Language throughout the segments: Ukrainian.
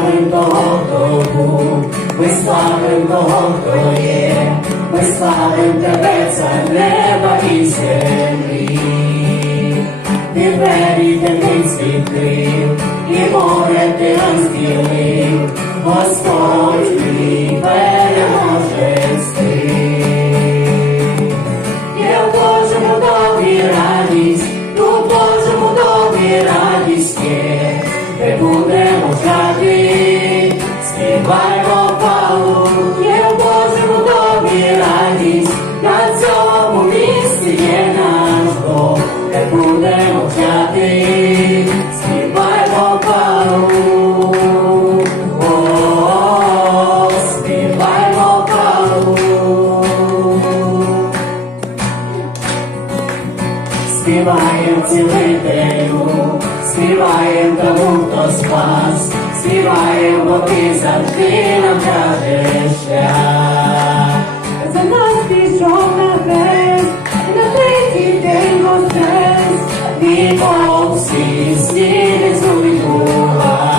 славим того, хто був, ми славим того, хто є, ми славим тебе, за неба і землі. Ти двері темниць відкрив, і море ти розділив, Господь Співаєм цілителю, співаєм тому, хто спас, співаєм, бо ти завжди нам кажеш шлях. За нас пішов на хрест, на третій день воскрес. Ти Бог всі стіни Бога.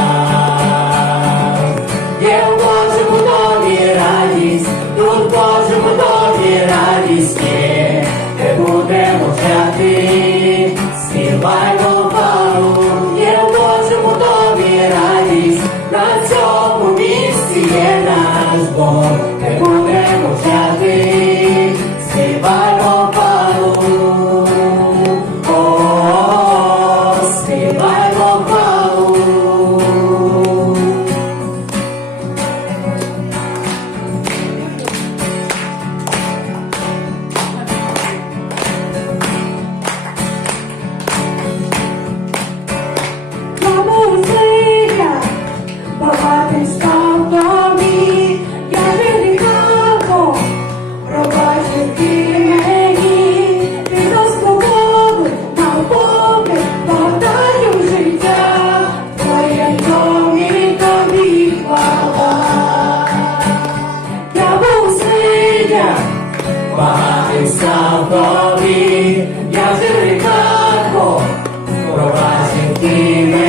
Є в Божому домі радість, тут в Божому домі радість є, Багатим став тобі, я зірка ти мені,